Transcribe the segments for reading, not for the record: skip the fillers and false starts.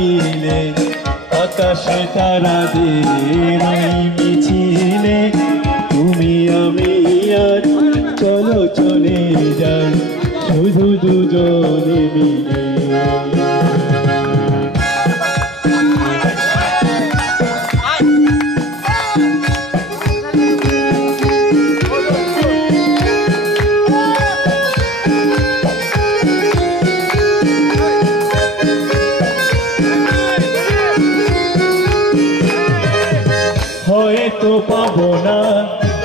মিছিলে আকাশে তারাদের ওই মিছিলে তুমি আমি আজ চলো চলে যাই শুধু দুজনে মিলে। হয়তো পাবো না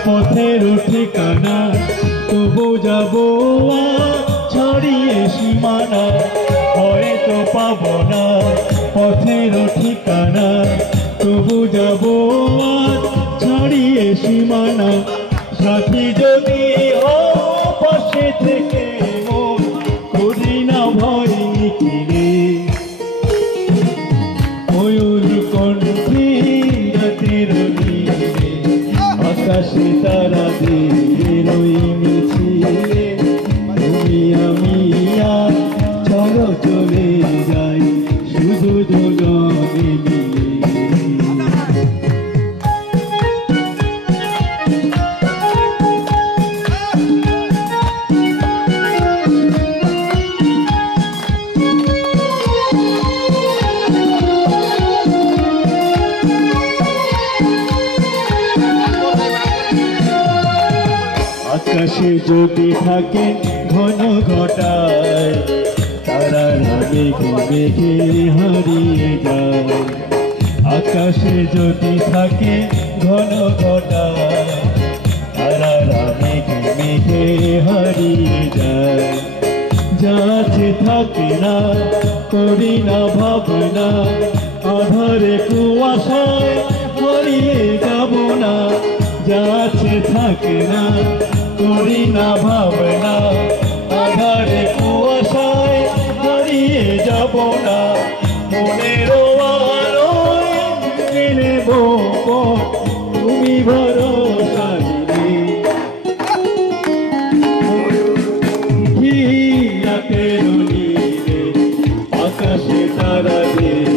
পথের ঠিকানা, তবু যাবো ছড়িয়ে সীমানা। হয়তো পাবো না পথের ঠিকানা, তবু যাবো ছড়িয়ে সীমানা। সাথী যদি পাশে থেকে করি না ভয় কিনে, ময়ূর কণ্ঠে আকাশে তারাদের ওই মিছিলে তুমি আমি আর চলো চলে যাই শুধু দুজনে মিলে। আকাশে যদি থাকে ঘন ঘটায়, তারারা মেঘে মেঘে হারিয়ে যায়। আকাশে যদি থাকে ঘন ঘটায়, তারারা মেঘে মেঘে হারিয়ে যায়। যাচ্ছে থাকে না করি না ভাবনা, আধারে কুয়াশায় হারিয়ে যাব না। যাচ্ছে থাকে না করি না ভাবনা, আধারে কুয়াশায় হারিয়ে যাব না। মনের আলোয় নেব তুমি ভরসা দিলে, রাতের নীলে আকাশে তারাদের